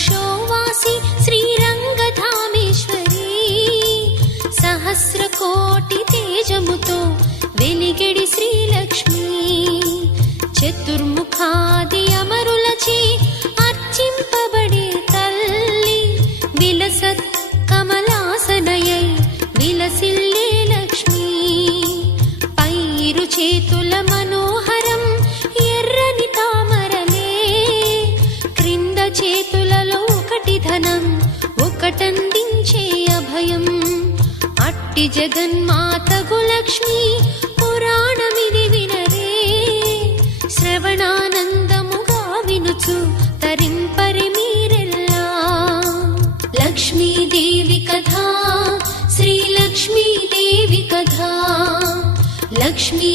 కాశోవాసి శ్రీరంగధామేశ్వరి సహస్రకోటి తేజముతో వెలిగెడి శ్రీలక్ష్మి చతుర్ముఖాది అమరులచే అర్చింపబడే తల్లి విలసత్ కమలాసనయై విలసిల్లే లక్ష్మి పైరు చేతుల మనోహరం ఎర్రని తామరలే క్రింద చేతులలో ఒకటి ధనం ఒకటందించే అభయం అట్టి జగన్మాతగు లక్ష్మి పురాణమిది వినరే శ్రవణానందముగా వినుచు తరింపరి మీరెల్లా లక్ష్మీదేవి కథా శ్రీలక్ష్మీదేవి కథా లక్ష్మీ